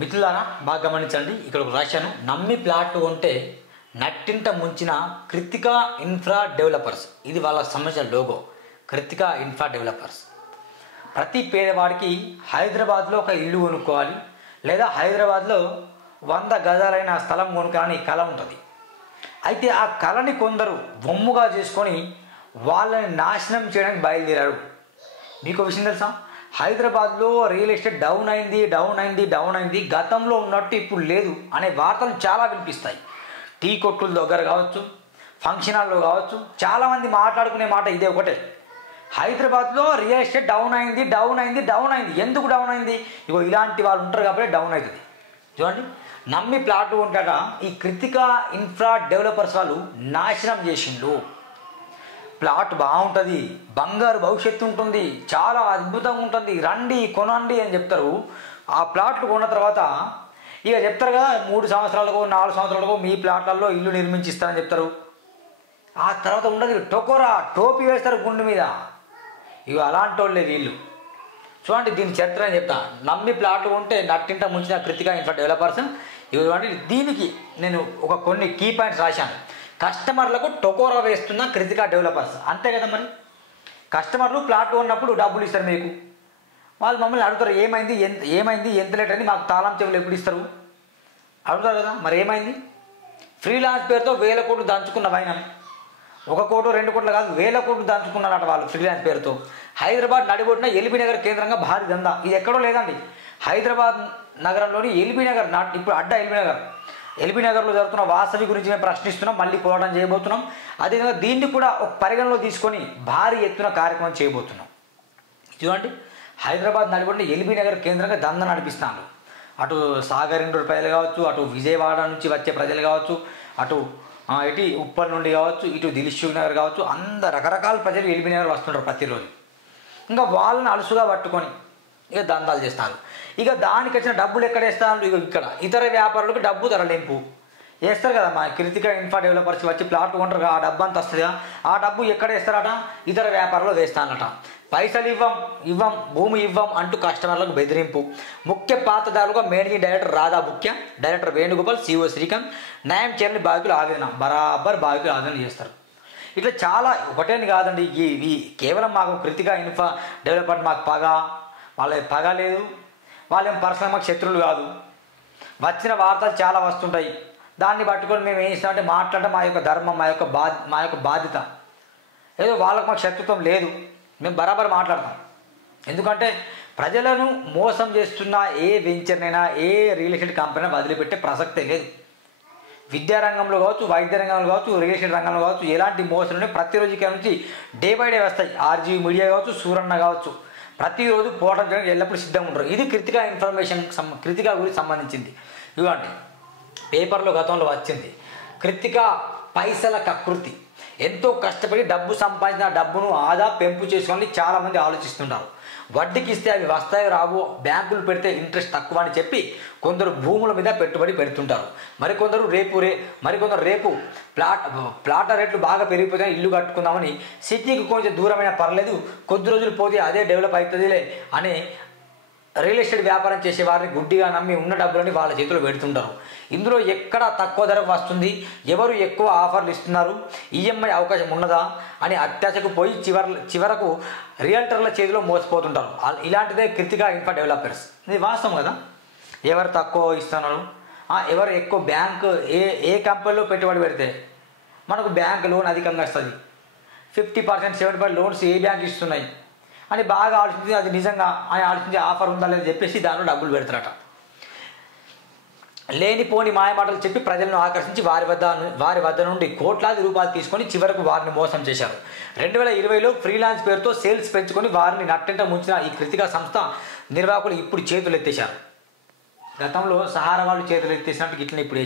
మిత్రులారా బాగా గమనించండి. ఇక్కడ ఒక రాశాను, నమ్మి ప్లాట్ కొంటే నట్టింట ముంచిన కృతికా ఇన్ఫ్రా డెవలపర్స్. ఇది వాళ్ళకి సంబంధించిన లోగో, కృతికా ఇన్ఫ్రా డెవలపర్స్. ప్రతి పేదవాడికి హైదరాబాద్లో ఒక ఇల్లు కొనుక్కోవాలి, లేదా హైదరాబాద్లో 100 గజాలైన స్థలం కొనుక్కోవాలని కళ ఉంటుంది. అయితే ఆ కళని కొందరు బొమ్ముగా చేసుకొని వాళ్ళని నాశనం చేయడానికి బయలుదేరారు. మీకు విషయం తెలుసా? హైదరాబాద్లో రియల్ ఎస్టేట్ డౌన్ అయింది, గతంలో ఉన్నట్టు ఇప్పుడు లేదు అనే వార్తలు చాలా వినిపిస్తాయి. టీ కొట్టుల దగ్గర కావచ్చు, ఫంక్షన్ హాల్లో కావచ్చు, చాలామంది మాట్లాడుకునే మాట ఇదే ఒకటే, హైదరాబాద్లో రియల్ ఎస్టేట్ డౌన్ అయింది. ఎందుకు డౌన్ అయింది? ఇగో ఇలాంటి వాళ్ళు ఉంటారు కాబట్టి డౌన్ అవుతుంది. చూడండి, నమ్మి ప్లాట్ ఉంటాట ఈ కృతికా ఇన్ఫ్రా డెవలపర్స్ వాళ్ళు నాశనం చేసిండు. ప్లాట్ బాగుంటుంది, బంగారు భవిష్యత్తు ఉంటుంది, చాలా అద్భుతంగా ఉంటుంది, రండి కొనండి అని చెప్తారు. ఆ ప్లాట్లు కొన్న తర్వాత ఇక చెప్తారు కదా, 3 సంవత్సరాలకు 4 సంవత్సరాలకు మీ ప్లాట్లలో ఇల్లు నిర్మించిస్తారని చెప్తారు. ఆ తర్వాత ఉండదు, టోపీ వేస్తారు గుండె మీద. ఇక అలాంటి వాళ్ళే వీళ్ళు. చూడండి, దీని చరిత్ర అని చెప్తా. నమ్మి ప్లాట్లు ఉంటే నట్టింట ముంచిన కృతికా ఇన్ఫ్రా డెవలపర్స్. ఇవి చూడండి, దీనికి నేను కొన్ని కీ పాయింట్స్ రాశాను. కస్టమర్లకు టొకోరా వేస్తున్న కృతికా డెవలపర్స్. అంతే కదా, మరి కస్టమర్లు ప్లాట్ ఉన్నప్పుడు డబ్బులు ఇస్తారు మీకు. వాళ్ళు మమ్మల్ని అడుగుతారు, ఏమైంది ఎంత లేట్ అని, మాకు తాళం చెవులు ఎప్పుడు ఇస్తారు అడుగుతారు కదా. మరి ఏమైంది? ఫ్రీలాన్స్ పేరుతో 1000 కోట్లు దంచుకున్న వైనం. 1 కోటి 2 కోట్లు కాదు, 1000 కోట్లు దంచుకున్నారట వాళ్ళు ఫ్రీలాన్స్ పేరుతో. హైదరాబాద్ నడిబొట్టిన ఎల్బీ నగర్ కేంద్రంగా భారీ దందా. ఇది ఎక్కడో లేదండి, హైదరాబాద్ నగరంలోని ఎల్బీ నగర్, ఇప్పుడు అడ్డ ఎల్బీ నగర్లో జరుగుతున్న వాసవి గురించి మేము ప్రశ్నిస్తున్నాం, మళ్ళీ పోరాటం చేయబోతున్నాం. అదేవిధంగా దీన్ని కూడా ఒక పరిగణలో తీసుకొని భారీ ఎత్తున కార్యక్రమం చేయబోతున్నాం. చూడండి, హైదరాబాద్ నడిబొట్టిన ఎల్బీ నగర్ కేంద్రంగా దందా నడిపిస్తాను. అటు సాగర్ రూపాయలు కావచ్చు, అటు విజయవాడ నుంచి వచ్చే ప్రజలు కావచ్చు, అటు ఇటు ఉప్పల్ నుండి కావచ్చు, ఇటు దిల్సుఖ్ నగర్ కావచ్చు, రకరకాల ప్రజలు ఎల్బీ నగర్ వస్తుంటారు ప్రతిరోజు. ఇంకా వాళ్ళని అలుసుగా పట్టుకొని ఇక దందాలు చేస్తారు. ఇక దానికి వచ్చిన డబ్బులు ఎక్కడ వేస్తారు? ఇక ఇక్కడ ఇతర వ్యాపారులకు డబ్బు తరలింపు వేస్తారు కదా. మా కృతికా ఇన్ఫ్రా డెవలపర్స్ వచ్చి ప్లాట్ కొంటారు, ఆ డబ్బు అంత వస్తుందిగా, ఆ డబ్బు ఎక్కడ వేస్తారట? ఇతర వ్యాపారంలో వేస్తానట. పైసలు ఇవ్వం భూమి ఇవ్వం అంటూ కస్టమర్లకు బెదిరింపు. ముఖ్య పాత్రదారులుగా managing director Radha Bukya, director Venugopal, CEO Srikanth, న్యాయం చేయని బాధితులు ఆవేదన, బాధితులు ఆవేదన చేస్తారు. ఇట్లా చాలా ఒకటేని కాదండి. ఈ కేవలం మాకు కృతికా ఇన్ఫ్రా డెవలప్మెంట్ మాకు వాళ్ళ పగ లేదు, వాళ్ళేం పర్సనల్ మాకు శత్రువులు కాదు. వచ్చిన వార్తలు చాలా వస్తుంటాయి, దాన్ని పట్టుకొని మేము ఏం చేస్తామంటే మాట్లాడడం మా యొక్క ధర్మం, మా యొక్క బాధ్యత. ఏదో వాళ్ళకు మాకు శత్రుత్వం లేదు, మేము బరాబర్ మాట్లాడతాం. ఎందుకంటే ప్రజలను మోసం చేస్తున్న ఏ వెంచర్నైనా, ఏ రియల్ ఎస్టేట్ కంపెనీ వదిలిపెట్టే ప్రసక్తే లేదు. విద్యారంగంలో కావచ్చు, వైద్య రంగంలో కావచ్చు, రియల్ ఎస్టేట్ రంగంలో కావచ్చు, ఎలాంటి మోసాలు ప్రతిరోజు ఇక్కడ నుంచి డే బై డే వస్తాయి. ఆర్జీ మీడియా కావచ్చు, సూరన్న కావచ్చు, ప్రతిరోజు పోరాటం చేయడానికి ఎల్లప్పుడూ సిద్ధంగా ఉంటారు. ఇది కృతికా కృతికా గురించి సంబంధించింది. ఇవ్వండి, పేపర్లో గతంలో వచ్చింది, కృతికా పైసల కకృతి. ఎంతో కష్టపడి డబ్బు సంపాదించిన డబ్బును ఆదా పెంపు చేసుకోవాలని చాలామంది ఆలోచిస్తుంటారు. వడ్డీకి ఇస్తే అవి వస్తాయో రావో, బ్యాంకులు పెడితే ఇంట్రెస్ట్ తక్కువ అని చెప్పి కొందరు భూముల మీద పెట్టుబడి పెడుతుంటారు. మరికొందరు రేపు ప్లాట్ రేట్లు బాగా పెరిగిపోతే ఇల్లు కట్టుకుందామని సిటీకి కొంచెం దూరమైన పర్లేదు, కొద్ది రోజులు పోతే అదే డెవలప్ అవుతుందిలే అని రియల్ ఎస్టేట్ వ్యాపారం చేసే వారిని గుడ్డిగా నమ్మి ఉన్న డబ్బులని వాళ్ళ చేతిలో పెడుతుంటారు. ఇందులో ఎక్కడ తక్కువ ధరకు వస్తుంది, ఎవరు ఎక్కువ ఆఫర్లు ఇస్తున్నారు, ఈఎంఐ అవకాశం ఉన్నదా అని అత్యాశకు పోయి చివరకు రియల్టర్ల చేతిలో మోసపోతుంటారు. ఇలాంటిదే కృతికా ఇన్ఫ్రా డెవలపర్స్. ఇది వాస్తవం కదా. ఎవరు తక్కువ ఇస్తున్నారు, ఎవరు ఎక్కువ బ్యాంకు ఏ కంపెనీలో పెట్టుబడి పెడితే మనకు బ్యాంక్ లోన్ అధికంగా వస్తుంది, 50%, 70% లోన్స్ ఏ బ్యాంక్ ఇస్తున్నాయి అని బాగా ఆలోచించి అది నిజంగా అని ఆలోచించి ఆఫర్ ఉందా లేదని చెప్పేసి దానిలో డబ్బులు పెడతారట. లేనిపోని మాయమాటలు చెప్పి ప్రజలను ఆకర్షించి వారి వద్ద నుండి కోట్లాది రూపాయలు తీసుకొని చివరకు వారిని మోసం చేశారు. 2020లో ఫ్రీలాన్స్ పేరుతో సేల్స్ పెంచుకొని వారిని నట్టంట ముంచిన ఈ కృతికా సంస్థ నిర్వాహకులు ఇప్పుడు చేతులు ఎత్తేశారు. గతంలో సహారా వాళ్ళు చేతులు ఎత్తేసినట్టు ఇట్లనే ఇప్పుడు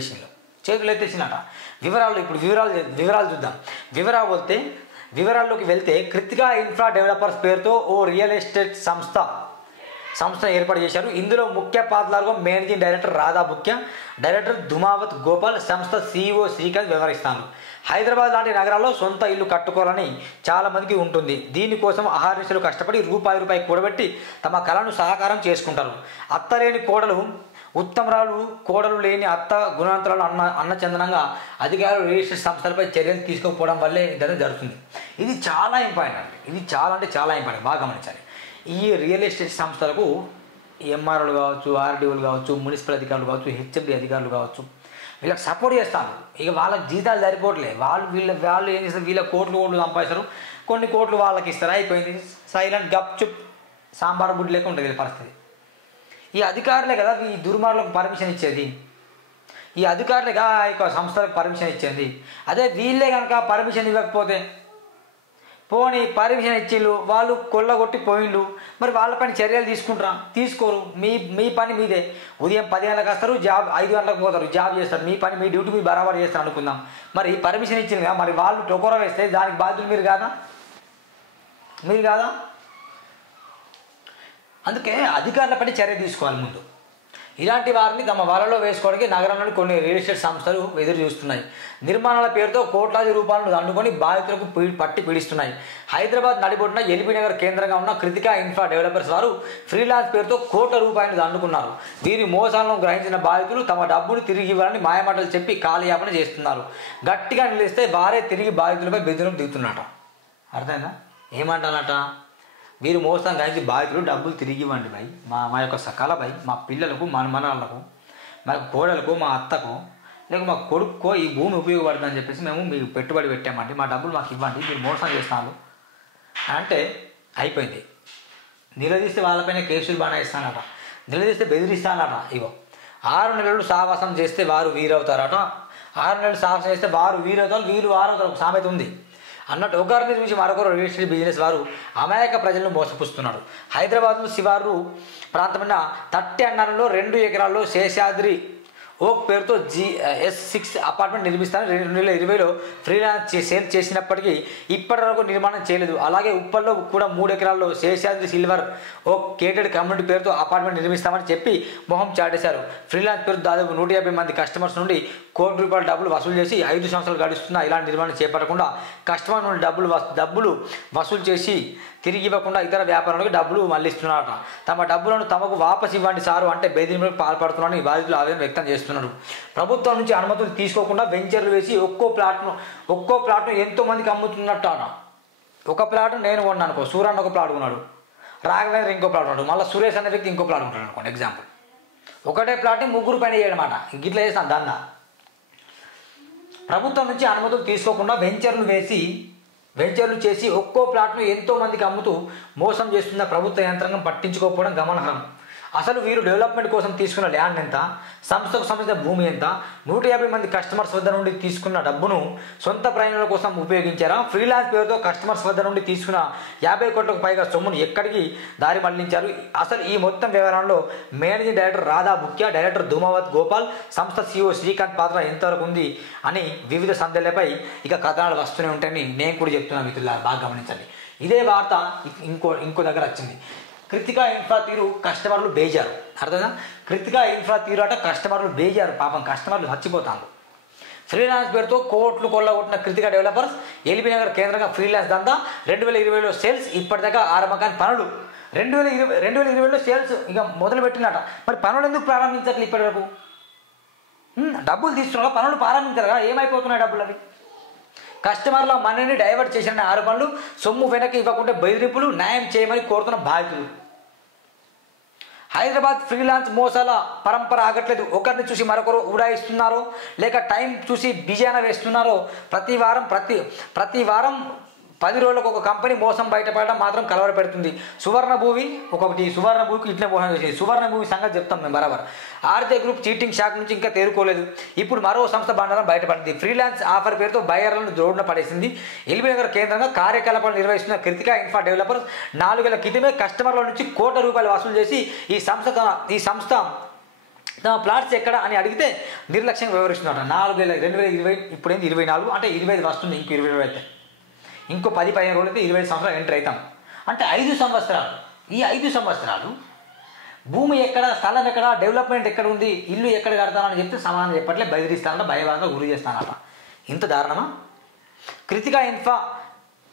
చేతులు ఎత్తేసినట. వివరాలు చూద్దాం. వివరాల్లోకి వెళ్తే కృతికా ఇన్ఫ్రా డెవలపర్స్ పేరుతో ఓ రియల్ ఎస్టేట్ సంస్థ ఏర్పాటు చేశారు. ఇందులో ముఖ్య పాత్రలుగా managing director Radha Bukya, director Dhumavat Gopal, సంస్థ సిఇఓ శ్రీకాంత్ వ్యవహరిస్తారు. హైదరాబాద్ లాంటి నగరాల్లో సొంత ఇల్లు కట్టుకోవాలని చాలామందికి ఉంటుంది. దీనికోసం అహర్నిశలు కష్టపడి రూపాయి కూడబెట్టి తమ కళను సహకారం చేసుకుంటారు. అత్తలేని కోడలు ఉత్తమరాలు కోడలు లేని అత్త గుణాంతరాలు అన్న చందనంగా అధికారులు రియల్ ఎస్టేట్ సంస్థలపై చర్యలు తీసుకోకపోవడం వల్లే ఇదంతా జరుగుతుంది. ఇది చాలా ఇంపార్టెంట్ అండి. ఇది చాలా అంటే చాలా ఇంపార్టెంట్, బాగా గమనించాలి. ఈ రియల్ ఎస్టేట్ సంస్థలకు ఎంఆర్ఓలు కావచ్చు, ఆర్డీఓలు కావచ్చు, మున్సిపల్ అధికారులు కావచ్చు, హెచ్ఎండి అధికారులు కావచ్చు, వీళ్ళకి సపోర్ట్ చేస్తారు. ఇక వాళ్ళకి జీతాలు సరిపోవట్లేదు. వాళ్ళు ఏం చేస్తారు, వీళ్ళ కోట్లు సంపాదిస్తారు, కొన్ని కోట్లు వాళ్ళకి ఇస్తారు, అయిపోయింది. సైలెంట్ గప్ చుప్ సాంబార్ బుడ్డి లేక ఉంటుంది వీళ్ళ పరిస్థితి. ఈ అధికారులే కదా ఈ దుర్మార్గులకు పర్మిషన్ ఇచ్చేది, ఈ అధికారులేగా ఈ సంస్థలకు పర్మిషన్ ఇచ్చేది. అదే వీళ్ళే కనుక పర్మిషన్ ఇవ్వకపోతే, పోనీ పర్మిషన్ ఇచ్చిళ్ళు, వాళ్ళు కొల్లగొట్టి పోయిండు, మరి వాళ్ళపైన చర్యలు తీసుకోరు. మీ పని మీదే. ఉదయం 10 గంటలకు వస్తారు, జాబ్ 5 గంటలకు పోతారు, జాబ్ చేస్తారు. మీ పని మీ డ్యూటీ మీ బరాబర్ చేస్తారు అనుకుందాం. మరి పర్మిషన్ ఇచ్చింది కదా, మరి వాళ్ళు టొకోర వేస్తే దానికి బాధ్యులు మీరు కాదా? అందుకే అధికారులపై చర్య తీసుకోవాలి ముందు. ఇలాంటి వారిని తమ వలలో వేసుకోవడానికి నగరంలోని కొన్ని రియల్ ఎస్టేట్ సంస్థలు ఎదురు చూస్తున్నాయి. నిర్మాణాల పేరుతో కోట్లాది రూపాయలను దండుకొని బాధితులకు పట్టి పీడిస్తున్నాయి. హైదరాబాద్ నడిబొడ్డున ఎల్బీ నగర్ కేంద్రంగా ఉన్న కృతికా ఇన్ఫ్రా డెవలపర్స్ వారు ఫ్రీలాన్స్ పేరుతో కోట్ల రూపాయలు దండుకున్నారు. వీరి మోసాలను గ్రహించిన బాధితులు తమ డబ్బును తిరిగి ఇవ్వాలని మాయమాటలు చెప్పి కాలయాపన చేస్తున్నారు. గట్టిగా నిలిస్తే వారే తిరిగి బాధితులపై బెదిరింపు దిగుతున్నట. అర్థమైందా? ఏమంటానట, వీరు మోసం గ్రహించి బాధితులు డబ్బులు తిరిగి ఇవ్వండి భయ్, మా యొక్క సకాల భయ్, మా పిల్లలకు, మా మనవాళ్ళకు, మా కోడలకు, మా అత్తకు, లేక మా కొడుక్కో ఈ భూమి ఉపయోగపడుతుందని చెప్పేసి మేము మీకు పెట్టుబడి పెట్టామండి, మా డబ్బులు మాకు ఇవ్వండి, మీరు మోసం చేస్తున్నారు అంటే అయిపోయింది. నిలదీస్తే వాళ్ళపైన కేసులు బనాయిస్తానట, నిలదీస్తే బెదిరిస్తానట. ఇగో 6 నెలలు సావాసం చేస్తే వారు వీరవుతారట, 6 నెలలు సావాసం చేస్తే వారు వీరవుతారు, వీరు వారవుతారు. ఒక సామెత ఉంది అన్నట్టు. ఒకరిని చూసి మరొకరు రియల్ ఎస్టేట్ బిజినెస్ వారు అమాయక ప్రజలను మోసపుస్తున్నారు. హైదరాబాద్లో శివారు ప్రాంతమైన 30 అన్నారంలో 2 ఎకరాల్లో శేషాద్రి ఓక్ పేరుతో GS6 అపార్ట్మెంట్ నిర్మిస్తానని 2020లో ఫ్రీలాన్స్ సేల్ చేసినప్పటికీ ఇప్పటి వరకు నిర్మాణం చేయలేదు. అలాగే ఉప్పల్లో కూడా 3 ఎకరాల్లో శేషాద్రి సిల్వర్ ఓక్ కేటెడ్ కమ్యూనిటీ పేరుతో అపార్ట్మెంట్ నిర్మిస్తామని చెప్పి మొహం చాటేశారు. ఫ్రీలాన్స్ పేరు దాదాపు 150 మంది కస్టమర్స్ నుండి కోటి రూపాయల డబ్బులు వసూలు చేసి 5 సంవత్సరాలు గడుస్తున్నా ఇలాంటి నిర్మాణం చేపట్టకుండా కస్టమర్ నుండి డబ్బులు వసూలు చేసి తిరిగి ఇవ్వకుండా ఇతర వ్యాపారాలకు డబ్బులు మళ్లిస్తున్నారట. తమ డబ్బులను తమకు వాపసు ఇవ్వండి సారు అంటే బెదిరింపులకు పాల్పడుతున్నారని బాధితులు ఆవేదన వ్యక్తం చేస్తున్నారు. ప్రభుత్వం నుంచి అనుమతులు తీసుకోకుండా వెంచర్లు వేసి ఒక్కో ప్లాట్ను ఎంతో మందికి అమ్ముతున్నట్టు అట. ఒక ప్లాట్ నేను కొన్నాను అనుకో, సూర్యన్న ఒక ప్లాట్ కొన్నాడు, రాఘవేంద్ర ఇంకో ప్లాట్ ఉన్నాడు, మళ్ళీ సురేష్ అనే వ్యక్తి ఇంకో ప్లాట్ ఉంటాడు అనుకోండి. ఎగ్జాంపుల్, ఒకటే ప్లాట్ని 3 పైన చేయడమాట. ఇట్లా చేస్తాను దందా. ప్రభుత్వం నుంచి అనుమతులు తీసుకోకుండా వెంచర్లు చేసి ఒక్కో ప్లాట్ను ఎంతో మందికి అమ్ముతూ మోసం చేస్తున్న ప్రభుత్వ యంత్రాంగం పట్టించుకోకపోవడం గమనార్హం. అసలు వీరు డెవలప్మెంట్ కోసం తీసుకున్న ల్యాండ్ ఎంత, సంస్థకు సంబంధించిన భూమి ఎంత, 150 మంది కస్టమర్స్ వద్ద నుండి తీసుకున్న డబ్బును సొంత ప్రయోజనాల కోసం ఉపయోగించారా, ఫ్రీలాన్స్ పేరుతో కస్టమర్స్ వద్ద నుండి తీసుకున్న 50 కోట్లకు పైగా సొమ్మును ఎక్కడికి దారి మళ్లించారు. అసలు ఈ మొత్తం వివరాల్లో managing director Radha Bukya, director Dhumavat Gopal, సంస్థ CEO శ్రీకాంత్ పాత్ర ఎంతవరకు ఉంది అని వివిధ సందేహాలపై ఇక కథనాలు వస్తూనే ఉంటాయని నేను కూడా చెప్తున్నాను. మిత్రులారా బాగా గమనించండి. ఇదే వార్త ఇంకో దగ్గర వచ్చింది. కృతికా ఇన్ఫ్రా తీరు కస్టమర్లు బేజారు. అర్థంగా కృతికా ఇన్ఫ్రా తీరు అట కస్టమర్లు బేజారు. పాపం కస్టమర్లు చచ్చిపోతారు. ఫ్రీలాన్స్ పేరుతో కోట్లు కొల్లగొట్టిన కృతికా డెవలపర్స్ ఎల్బీ నగర్ కేంద్రంగా ఫ్రీలాన్స్ దందా 2020లో సేల్స్ ఇప్పటిదాకా ఆరంభకాని పనులు 2020లో సేల్స్ ఇక మొదలు పెట్టినట. మరి పనులు ఎందుకు ప్రారంభించట్లేదు ఇప్పటి వరకు? డబ్బులు తీసుకున్నా పనులు ప్రారంభించారు కదా, ఏమైపోతున్నాయి డబ్బులు? అవి కస్టమర్ల మనీని డైవర్ట్ చేసిన ఆరోపణలు, సొమ్ము వెనక్కి ఇవ్వకుంటే బెదిరింపులు, న్యాయం చేయమని కోరుతున్న బాధితులు. హైదరాబాద్ ఫ్రీలాన్స్ మోసాల పరంపర ఆగట్లేదు. ఒకరిని చూసి మరొకరు ఉడాయిస్తున్నారో లేక టైం చూసి బిజానా వేస్తున్నారో ప్రతి వారం 10 రోజులకు ఒక కంపెనీ మోసం బయటపడడం మాత్రం కలవర పెడుతుంది. సువర్ణ భూమికి ఇట్లే మోసం చేసింది. సువర్ణ భూమి సంగతి చెప్తాం మేము బరాబర్. ఆర్జే గ్రూప్ చీటింగ్ షాక్ నుంచి ఇంకా తేరుకోలేదు. ఇప్పుడు మరో సంస్థ బండారం బయటపడింది. ఫ్రీలాన్స్ ఆఫర్ పేరుతో బయర్లను జోడున పడేసింది. ఎల్బీ నగర్ కేంద్రంగా కార్యకలాపాలు నిర్వహిస్తున్న కృతికా ఇన్ఫ్రా డెవలపర్స్ 4 ఏళ్ల క్రితమే కస్టమర్ల నుంచి కోట్ల రూపాయలు వసూలు చేసి ఈ సంస్థ తమ ప్లాట్స్ ఎక్కడ అని అడిగితే నిర్లక్ష్యంగా వివరిస్తున్నట. 2020 ఇప్పుడేంది 24 అంటే 25 వస్తుంది. ఇంకో 20 అయితే ఇంకో 10-15 రోజులు అయితే 25 సంవత్సరాలు ఎంటర్ అవుతాం. అంటే 5 సంవత్సరాలు. ఈ 5 సంవత్సరాలు భూమి ఎక్కడ, స్థలం ఎక్కడ, డెవలప్మెంట్ ఎక్కడ ఉంది, ఇల్లు ఎక్కడ కడతానని చెప్తే సమాధానం చెప్పట్లే, బెదిరిస్తానట, భయభాగంగా గురి చేస్తానట. ఇంత దారుణమా? కృతికా ఇన్ఫ్రా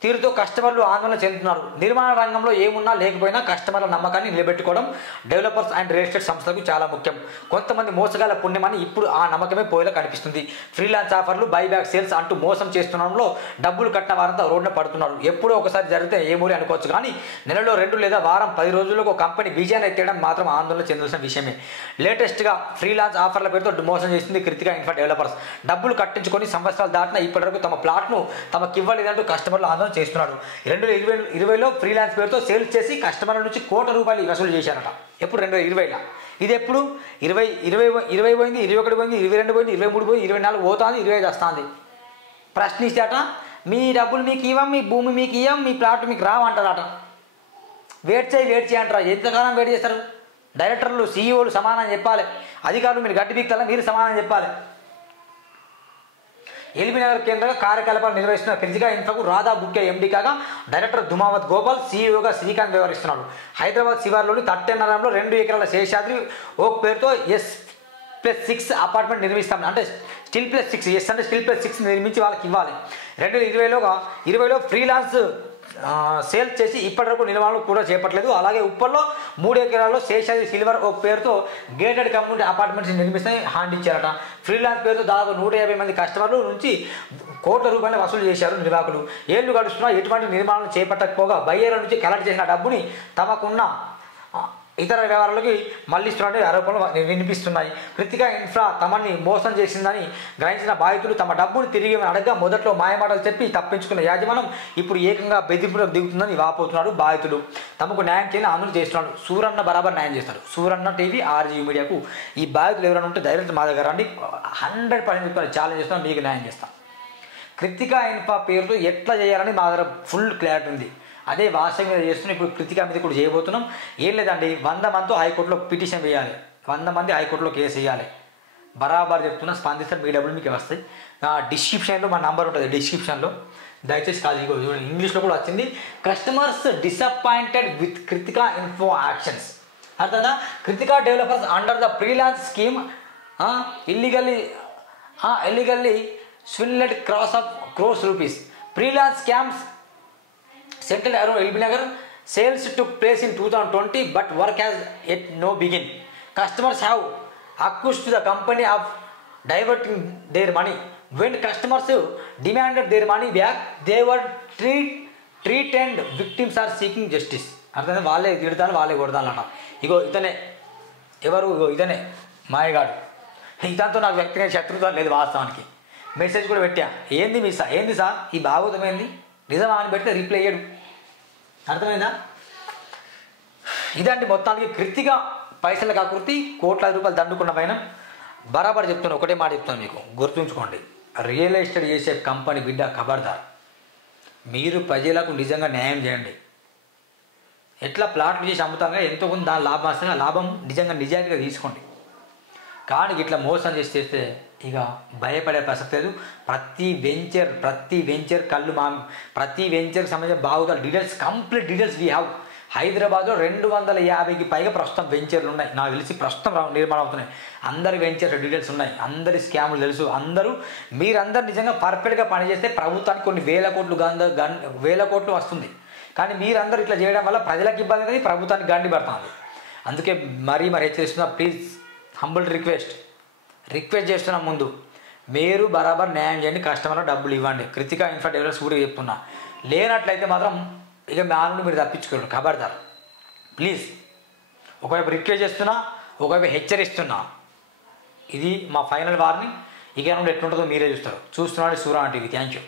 తీరుతో కస్టమర్లు ఆందోళన చెందుతున్నారు. నిర్మాణ రంగంలో ఏమున్నా లేకపోయినా కస్టమర్ల నమ్మకాన్ని నిలబెట్టుకోవడం డెవలపర్స్ అండ్ రియల్ ఎస్టేట్ సంస్థలకు చాలా ముఖ్యం. కొంతమంది మోసగాల పుణ్యమని ఇప్పుడు ఆ నమ్మకమే పోయేలా కనిపిస్తుంది. ఫ్రీలాన్స్ ఆఫర్లు, బైబ్యాక్ సేల్స్ అంటూ మోసం చేస్తున్నంలో డబ్బులు కట్టిన వారంతా రోడ్డున పడుతున్నారు. ఎప్పుడో ఒకసారి జరిగితే ఏమూరి అనుకోవచ్చు, కానీ నెలలో 2 లేదా వారం 10 రోజులకు కంపెనీ విజయాన్ని ఎత్తేయడం మాత్రం ఆందోళన చెందాల్సిన విషయమే. లేటెస్ట్గా ఫ్రీలాన్స్ ఆఫర్ల పేరుతో మోసం చేస్తుంది కృతికా ఇన్ఫ్రా డెవలపర్స్. డబ్బులు కట్టించుకొని సంవత్సరాలు దాటినా ఇప్పటివరకు తమ ప్లాట్ను తమకు ఇవ్వలేదంటూ కస్టమర్లు ఆందోళన చేస్తున్నాడు. 2020లో ఫ్రీలాన్స్ పేరుతో సేల్స్ చేసి కస్టమర్ల నుంచి ₹1 కోట్లు వసూలు చేశారట. ఎప్పుడు 2020లో. ఇది ఎప్పుడు 20 పోయింది, 21 పోయింది, 22 పోయింది, 23 పోయింది, 24 పోతుంది, 25 వస్తుంది. ప్రశ్నిస్తాట, మీ డబ్బులు మీకు ఇవ్వం, మీ భూమి మీకు ఇవ్వం, మీ ప్లాట్ మీకు రావంటారట. వెయిట్ చేయి అంటారా? ఎంతకాలం వెయిట్ చేస్తారు? డైరెక్టర్లు, సీఈఓలు సమాధానం చెప్పాలి. అధికారులు మీరు గట్టి బీక్తారా? మీరు సమాధానం చెప్పాలి. ఎల్బీనగర్ కేంద్రంగా కార్యకలాపాలు నిర్వహిస్తున్న కృతికా ఇన్ఫ్రాకు రాధా బుక్కే ఎండీ కాగా డైరెక్టర్ దుమావత్ గోపాల్, సీఈఓగా శ్రీకాంత్ వ్యవహరిస్తున్నాడు. హైదరాబాద్ శివార్లోని 13 నగరంలో 2 ఎకరాల శేషాద్రి ఓక్ పేరుతో S+6 అపార్ట్మెంట్ నిర్మిస్తాం. అంటే స్టిల్ +6, ఎస్ అంటే స్టిల్ +6 నిర్మించి వాళ్ళకి ఇవ్వాలి. 2020లో ఫ్రీలాన్స్ సేల్ చేసి ఇప్పటివరకు నిర్మాణాలు కూడా చేపట్టలేదు. అలాగే ఉప్పల్లో 3 ఎకరాల్లో శేషాద్రి సిల్వర్ ఓక్ పేరుతో గేటెడ్ కమ్యూనిటీ అపార్ట్మెంట్స్ నిర్మిస్తాయి హాండ్ ఇచ్చారట. ఫ్రీలాన్స్ పేరుతో దాదాపు 150 మంది కస్టమర్లు నుంచి ₹1 కోట్లు వసూలు చేశారు నిర్వాహకులు. ఏళ్లు గడుస్తున్నా ఎటువంటి నిర్మాణాలు చేపట్టకపోగా బయ్యర్ల నుంచి కలెక్ట్ చేసిన డబ్బుని తమకున్న ఇతర వ్యవహారాలకి మళ్లిస్తున్నట్టు ఆరోపణలు వినిపిస్తున్నాయి. కృతికా ఇన్ఫ్రా తమని మోసం చేసిందని గ్రహించిన బాధితులు తమ డబ్బును తిరిగి అడగగా మొదట్లో మాయమాటలు చెప్పి తప్పించుకున్న యాజమాన్యం ఇప్పుడు ఏకంగా బెదిరింపులకు దిగుతుందని వాపోతున్నాడు. బాధితులు తమకు న్యాయం చేయని ఆందోళన చేస్తున్నాడు. సూరన్న బరాబర్ న్యాయం చేస్తారు. సూరన్న టీవీ, ఆర్జీ మీడియాకు ఈ బాధితులు ఎవరైనా ఉంటే డైరెక్ట్ మా దగ్గర రండి. 100% ఛాలెంజ్ చేస్తాం, మీకు న్యాయం చేస్తాం. కృతికా ఇన్ఫ్రా పేరుతో ఎట్లా చేయాలని మా దగ్గర ఫుల్ క్లారిటీ ఉంది. అదే వాస్తవం మీద చేస్తున్నాం. ఇప్పుడు కృతికా మీద కూడా చేయబోతున్నాం. ఏం లేదండి, 100 మందితో హైకోర్టులో పిటిషన్ వేయాలి, 100 మంది హైకోర్టులో కేసు వేయాలి. బరాబర్ చెప్తున్నా, స్పందిస్తారు. మీ డబ్బులు మీకు వస్తాయి. డిస్క్రిప్షన్లో మా నంబర్ ఉంటుంది, డిస్క్రిప్షన్లో దయచేసి కాదు. ఇంగ్లీష్లో కూడా వచ్చింది. Customers disappointed with Krithika info actions. అర్థందా? Krithika developers under the freelance scheme illegally swindled crores rupees. Freelance scams settled around Elbinagar. Sales took place in 2020, but work has yet no begin. Customers have accused the company of diverting their money. When customers demanded their money back, they were treated. Victims are seeking justice. అర్థం? వాళ్ళే తిడతాను, వాళ్ళే కొడతానట. ఇగో ఇతనే ఎవరు? ఇతనే మాయగాడు. ఇదంతా నాకు వ్యక్తిగత శత్రుత్వం లేదు. వాస్తవానికి మెసేజ్ కూడా పెట్టా. ఏంది సార్ ఈ భాగవతం ఏంది నిజమా అని పెడితే రిప్లై అయ్యాడు. అర్థమైందా? ఇదండి మొత్తానికి కృతిగా పైసల కాకృతి ₹1 కోట్ల దండుకున్న పైన బరాబర్ చెప్తున్నా. ఒకటే మాట చెప్తాను మీకు, గుర్తుంచుకోండి. రియల్ ఎస్టేట్ చేసే కంపెనీ బిడ్డ ఖబర్దార్. మీరు ప్రజలకు నిజంగా న్యాయం చేయండి. ఎట్లా ప్లాట్లు చేసి అమ్ముతాగా ఎంతో కొంత దాని లాభం వస్తుంది. లాభం నిజంగా నిజాయితీగా తీసుకోండి. కానీ ఇట్లా మోసం చేస్తే ఇక భయపడే ప్రసక్తి లేదు. ప్రతి వెంచర్ కళ్ళు ప్రతి వెంచర్కి సంబంధించిన బాగుతారు details, complete details we have. హైదరాబాద్లో 250కి పైగా ప్రస్తుతం వెంచర్లు ఉన్నాయి. నాకు తెలిసి ప్రస్తుతం నిర్మాణం అవుతున్నాయి. అందరి వెంచర్ డీటెయిల్స్ ఉన్నాయి. అందరి స్కాములు తెలుసు. మీరందరూ నిజంగా పర్ఫెక్ట్గా పనిచేస్తే ప్రభుత్వానికి కొన్ని వేల కోట్లు వస్తుంది. కానీ మీరందరూ ఇట్లా చేయడం వల్ల ప్రజలకు ఇబ్బంది అనేది, ప్రభుత్వానికి గండి పడుతుంది. అందుకే మరీ హెచ్చరిస్తున్నా. ప్లీజ్ హంబుల్ రిక్వెస్ట్ చేస్తున్నా. ముందు మీరు బరాబర్ న్యాయం చేయండి, కస్టమర్లు డబ్బులు ఇవ్వండి. కృతికా ఇన్ఫ్రా డెవలపర్స్ కూడా చెప్తున్నా. లేనట్లయితే మాత్రం ఇక మీ నుండి మీరు తప్పించుకోండి. ఖబర్దార్ ప్లీజ్. ఒకవైపు రిక్వెస్ట్ చేస్తున్నా, ఒకవైపు హెచ్చరిస్తున్నా. ఇది మా ఫైనల్ వార్నింగ్. ఇక నుండి ఎట్లుంటుందో మీరే చూస్తారు. చూస్తున్నాడు సూరా టీవీ. Thank you.